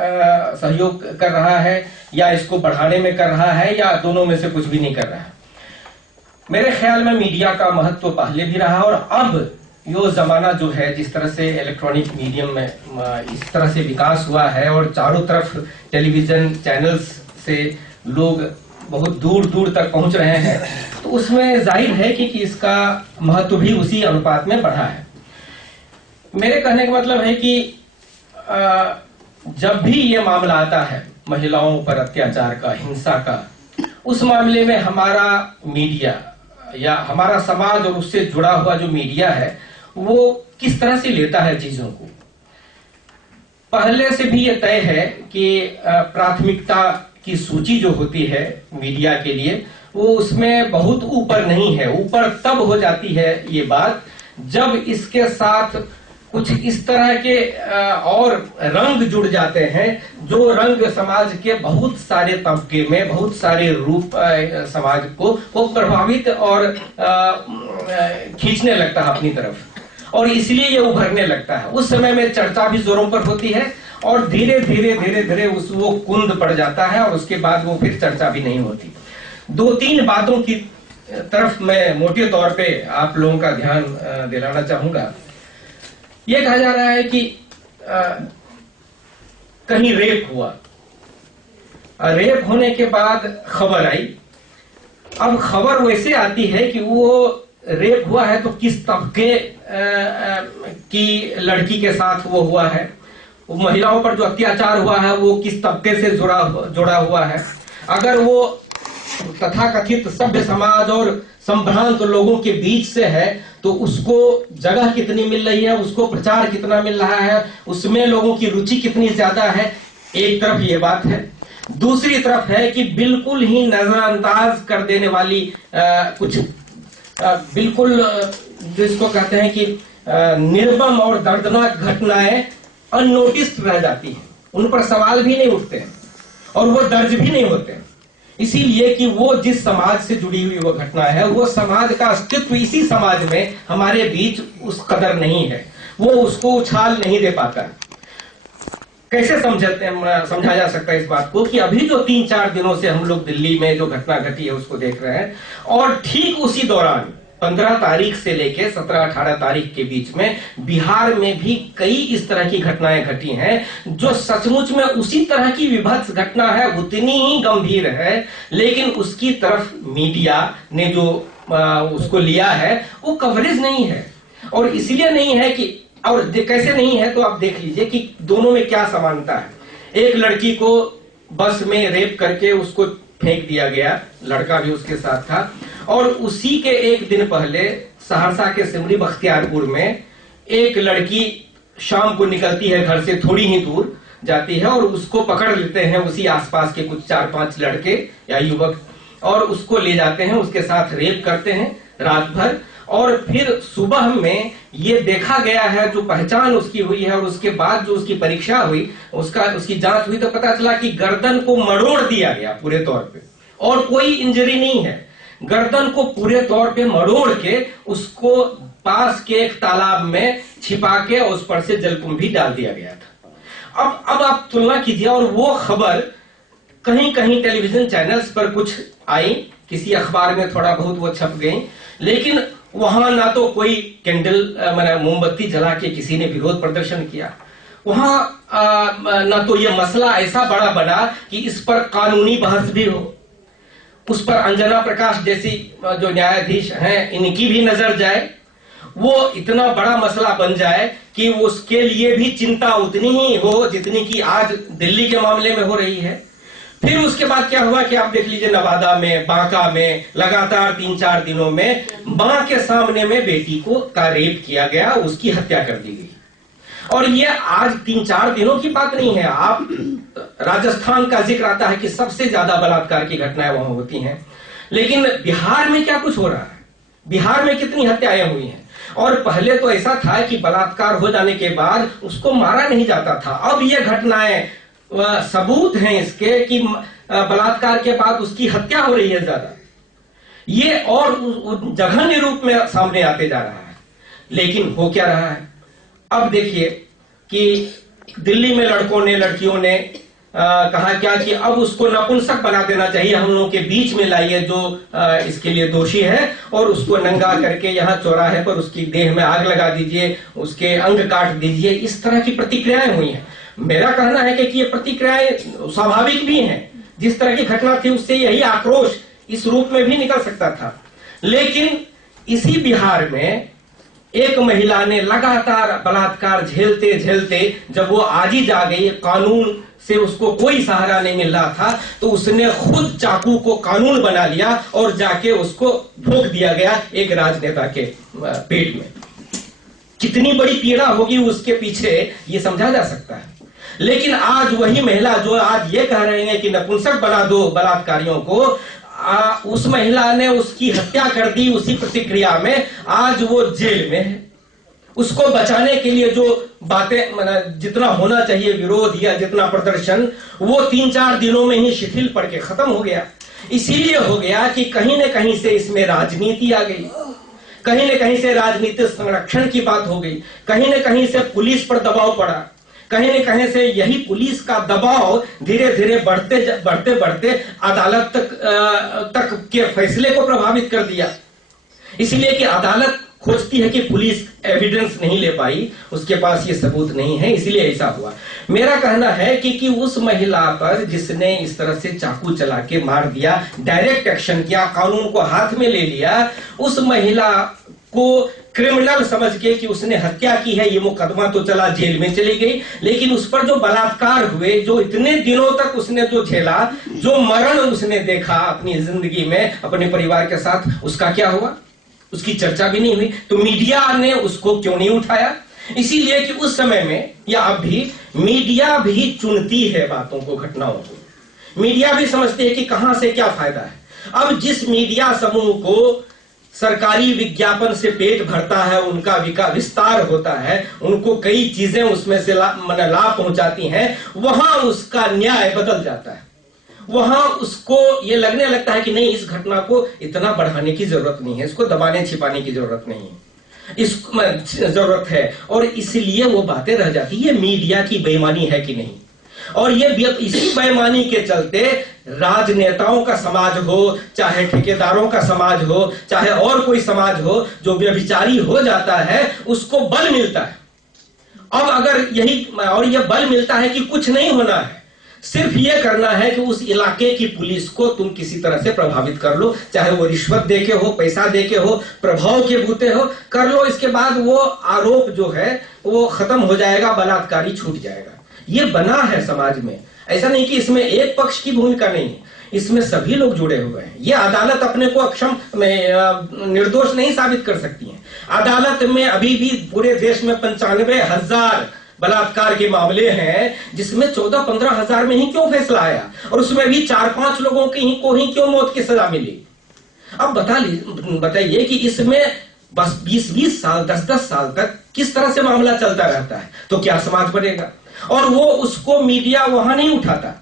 सहयोग कर रहा है या इसको बढ़ाने में कर रहा है या दोनों में से कुछ भी नहीं कर रहा है। मेरे ख्याल में मीडिया का महत्व पहले भी रहा और अब यो जमाना जो है, जिस तरह से इलेक्ट्रॉनिक मीडियम में इस तरह से विकास हुआ है और चारों तरफ टेलीविजन चैनल्स से लोग बहुत दूर दूर तक पहुंच रहे हैं, तो उसमें जाहिर है कि इसका महत्व भी उसी अनुपात में बढ़ा है। मेरे कहने का मतलब है कि जब भी ये मामला आता है महिलाओं पर अत्याचार का, हिंसा का, उस मामले में हमारा मीडिया या हमारा समाज और उससे जुड़ा हुआ जो मीडिया है वो किस तरह से लेता है चीजों को। पहले से भी ये तय है कि प्राथमिकता की सूची जो होती है मीडिया के लिए वो उसमें बहुत ऊपर नहीं है। ऊपर तब हो जाती है ये बात जब इसके साथ कुछ इस तरह के और रंग जुड़ जाते हैं जो रंग समाज के बहुत सारे तबके में, बहुत सारे रूप समाज को प्रभावित और खींचने लगता है अपनी तरफ, और इसलिए ये उभरने लगता है। उस समय में चर्चा भी जोरों पर होती है और धीरे धीरे धीरे धीरे वो कुंद पड़ जाता है और उसके बाद वो फिर चर्चा भी नहीं होती। दो तीन बातों की तरफ मैं मोटे तौर पे आप लोगों का ध्यान दिलाना चाहूंगा। ये कहा जा रहा है कि कहीं रेप हुआ, रेप होने के बाद खबर आई। अब खबर वैसे आती है कि वो रेप हुआ है तो किस तबके की लड़की के साथ वो हुआ है, वो महिलाओं पर जो अत्याचार हुआ है वो किस तबके से जुड़ा हुआ है। अगर वो तथाकथित सभ्य समाज और संभ्रांत लोगों के बीच से है तो उसको जगह कितनी मिल रही है, उसको प्रचार कितना मिल रहा है, उसमें लोगों की रुचि कितनी ज्यादा है। एक तरफ ये बात है। दूसरी तरफ है कि बिल्कुल ही नजरअंदाज कर देने वाली कुछ बिल्कुल जिसको कहते हैं कि निर्मम और दर्दनाक घटनाएं अननोटिस्ड रह जाती हैं, उन पर सवाल भी नहीं उठते हैं और वो दर्ज भी नहीं होते हैं, इसीलिए कि वो जिस समाज से जुड़ी हुई वो घटना है, वो समाज का अस्तित्व इसी समाज में हमारे बीच उस कदर नहीं है, वो उसको उछाल नहीं दे पाता। कैसे समझा जा सकता है इस बात को कि अभी जो 3-4 दिनों से हम लोग दिल्ली में जो घटना घटी है उसको देख रहे हैं और ठीक उसी दौरान 15 तारीख से लेकर 17-18 तारीख के बीच में बिहार में भी कई इस तरह की घटनाएं घटी हैं जो सचमुच में उसी तरह की विभत्स घटना है, उतनी ही गंभीर है, लेकिन उसकी तरफ मीडिया ने जो उसको लिया है वो कवरेज नहीं है। और इसलिए नहीं है कि, और कैसे नहीं है तो आप देख लीजिए कि दोनों में क्या समानता है। एक लड़की को बस में रेप करके उसको फेंक दिया गया, लड़का भी उसके साथ था, और उसी के एक दिन पहले सहरसा के सिमरी बख्तियारपुर में एक लड़की शाम को निकलती है घर से, थोड़ी ही दूर जाती है और उसको पकड़ लेते हैं उसी आसपास के कुछ 4-5 लड़के या युवक और उसको ले जाते हैं, उसके साथ रेप करते हैं रात भर। और फिर सुबह में ये देखा गया है, जो पहचान उसकी हुई है और उसके बाद जो उसकी परीक्षा हुई, उसकी जांच हुई तो पता चला कि गर्दन को मरोड़ दिया गया पूरे तौर पे और कोई इंजरी नहीं है। गर्दन को पूरे तौर पे मरोड़ के उसको पास के एक तालाब में छिपा के उस पर से जलकुंभ भी डाल दिया गया था। अब आप तुलना कीजिए, और वो खबर कहीं कहीं टेलीविजन चैनल्स पर कुछ आई, किसी अखबार में थोड़ा बहुत वो छप गई, लेकिन वहां ना तो कोई कैंडल मोमबत्ती जला के किसी ने विरोध प्रदर्शन किया, वहां ना तो ये मसला ऐसा बड़ा बना कि इस पर कानूनी बहस भी हो, उस पर अंजना प्रकाश जैसी जो न्यायाधीश हैं इनकी भी नजर जाए, वो इतना बड़ा मसला बन जाए कि उसके लिए भी चिंता उतनी ही हो जितनी कि आज दिल्ली के मामले में हो रही है। फिर उसके बाद क्या हुआ कि आप देख लीजिए नवादा में, बांका में लगातार 3-4 दिनों में मां के सामने में बेटी को का रेप किया गया, उसकी हत्या कर दी गई। और ये आज 3-4 दिनों की बात नहीं है। आप राजस्थान का जिक्र आता है कि सबसे ज्यादा बलात्कार की घटनाएं वहां होती हैं, लेकिन बिहार में क्या कुछ हो रहा है, बिहार में कितनी हत्याएं हुई हैं। और पहले तो ऐसा था कि बलात्कार हो जाने के बाद उसको मारा नहीं जाता था, अब ये घटनाएं सबूत हैं इसके कि बलात्कार के बाद उसकी हत्या हो रही है ज्यादा, ये और जघन्य रूप में सामने आते जा रहा है। लेकिन हो क्या रहा है, अब देखिए कि दिल्ली में लड़कों ने लड़कियों ने कहा क्या कि अब उसको नपुंसक बना देना चाहिए, हम लोगों के बीच में लाइए जो इसके लिए दोषी है और उसको नंगा करके यहाँ चौराहे पर उसकी देह में आग लगा दीजिए, उसके अंग काट दीजिए। इस तरह की प्रतिक्रियाएं हुई हैं। मेरा कहना है कि ये प्रतिक्रियाएं स्वाभाविक भी हैं। जिस तरह की घटना थी उससे यही आक्रोश इस रूप में भी निकल सकता था। लेकिन इसी बिहार में एक महिला ने लगातार बलात्कार झेलते झेलते जब वो आजिज आ गई, कानून से उसको कोई सहारा नहीं मिल रहा था, तो उसने खुद चाकू को कानून बना लिया और जाके उसको भोंक दिया गया एक राजनेता के पेट में। कितनी बड़ी पीड़ा होगी उसके पीछे ये समझा जा सकता है। लेकिन आज वही महिला जो आज ये कह रहे हैं कि नपुंसक बना दो बलात्कारियों को, उस महिला ने उसकी हत्या कर दी उसी प्रतिक्रिया में। आज वो जेल में है। उसको बचाने के लिए जो बातें जितना होना चाहिए विरोध या जितना प्रदर्शन, वो 3-4 दिनों में ही शिथिल पड़ के खत्म हो गया। इसीलिए हो गया कि कहीं न कहीं से इसमें राजनीति आ गई, कहीं न कहीं से राजनीतिक संरक्षण की बात हो गई, कहीं न कहीं से पुलिस पर दबाव पड़ा, कहीं न कहीं से यही पुलिस का दबाव धीरे धीरे बढ़ते बढ़ते अदालत तक के फैसले को प्रभावित कर दिया। इसलिए कि अदालत खोजती है कि पुलिस एविडेंस नहीं ले पाई, उसके पास ये सबूत नहीं है, इसलिए ऐसा हुआ। मेरा कहना है कि उस महिला पर जिसने इस तरह से चाकू चला के मार दिया, डायरेक्ट एक्शन किया, कानून को हाथ में ले लिया, उस महिला को क्रिमिनल समझ के कि उसने हत्या की है, ये मुकदमा तो चला, जेल में चली गई। लेकिन उस पर जो बलात्कार हुए, जो इतने दिनों तक उसने जो झेला, जो मरण उसने देखा अपनी जिंदगी में अपने परिवार के साथ, उसका क्या हुआ? उसकी चर्चा भी नहीं हुई। तो मीडिया ने उसको क्यों नहीं उठाया? इसीलिए कि उस समय में या अब भी मीडिया भी चुनती है बातों को, घटनाओं को। मीडिया भी समझती है कि कहां से क्या फायदा है। अब जिस मीडिया समूह को सरकारी विज्ञापन से पेट भरता है, उनका विस्तार होता है, उनको कई चीजें उसमें से लाभ पहुंचाती हैं, वहां उसका न्याय बदल जाता है। वहां उसको ये लगने लगता है कि नहीं, इस घटना को इतना बढ़ाने की जरूरत नहीं है, इसको दबाने छिपाने की जरूरत नहीं है, इसको जरूरत है। और इसलिए वो बातें रह जाती है। ये मीडिया की बेईमानी है कि नहीं? और ये इसी बेईमानी के चलते राजनेताओं का समाज हो, चाहे ठेकेदारों का समाज हो, चाहे और कोई समाज हो, जो व्यभिचारी हो जाता है, उसको बल मिलता है। अब अगर यही और ये बल मिलता है कि कुछ नहीं होना है, सिर्फ ये करना है कि उस इलाके की पुलिस को तुम किसी तरह से प्रभावित कर लो, चाहे वो रिश्वत देके हो, पैसा देके हो, प्रभाव के बूते हो, कर लो। इसके बाद वो आरोप जो है वो खत्म हो जाएगा, बलात्कारी छूट जाएगा। ये बना है समाज में। ऐसा नहीं कि इसमें एक पक्ष की भूमिका नहीं है, इसमें सभी लोग जुड़े हुए हैं। ये अदालत अपने को अक्षम निर्दोष नहीं साबित कर सकती है। अदालत में अभी भी पूरे देश में 95,000 बलात्कार के मामले हैं, जिसमें 14-15 हजार में ही क्यों फैसला आया, और उसमें भी 4-5 लोगों को ही क्यों मौत की सजा मिली? अब बताइए कि इसमें बस 20-20 साल, 10-10 साल तक किस तरह से मामला चलता रहता है, तो क्या समाज बनेगा? और वो उसको मीडिया वहां नहीं उठाता।